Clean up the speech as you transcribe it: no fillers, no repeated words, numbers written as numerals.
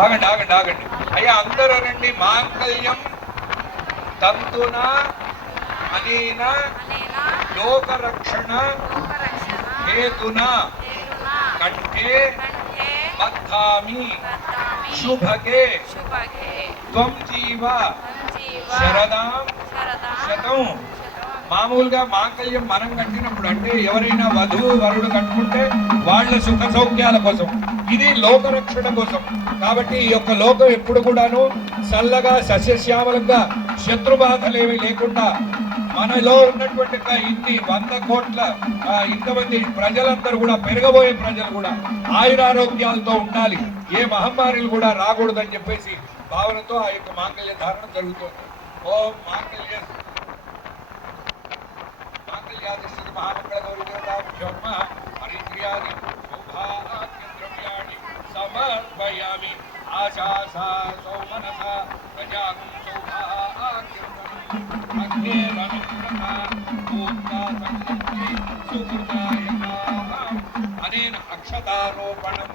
ఆగండి ఆగండి ఆగండి అయ్యా అందరూ రండి. మాంగళ్యం తంతున అనేన లోకరక్షణ హేతున కంఠే బద్ధామి శుభగే త్వం జీవ శరదాం శతం. మామూలుగా మాంగళ్యం మనం కట్టినప్పుడు అంటే ఎవరైనా వధువు వరుడు కట్టుకుంటే వాళ్ళ సుఖ సౌఖ్యాల కోసం, ఇది లోకరక్షణ కోసం. కాబట్టి ఈ యొక్క లోకం ఎప్పుడు కూడాను చల్లగా సస్యశ్యామలంగా శత్రుబాధలేవి లేకుండా మనలో ఉన్నటువంటి ఇన్ని 100 కోట్ల ఇంతమంది ప్రజలందరూ కూడా, పెరగబోయే ప్రజలు కూడా ఆయురారోగ్యాలతో ఉండాలి, ఏ మహమ్మారిలు కూడా రాకూడదని చెప్పేసి భావనతో ఆ యొక్క మాంగళ్య ధారణ జరుగుతుంది. ఓం మాంగళ్య మాంగళ్యాదిశ్రీ మహామంగళ గౌరీ దేవతాభ్యో నమః. హరిక్రియాది సౌభాగ్యద్రవ్యాణి సమర్పయామి. ఆశాసా సౌమనస ప్రజాం సౌభాగ్యం అనేన అక్షతారోపణం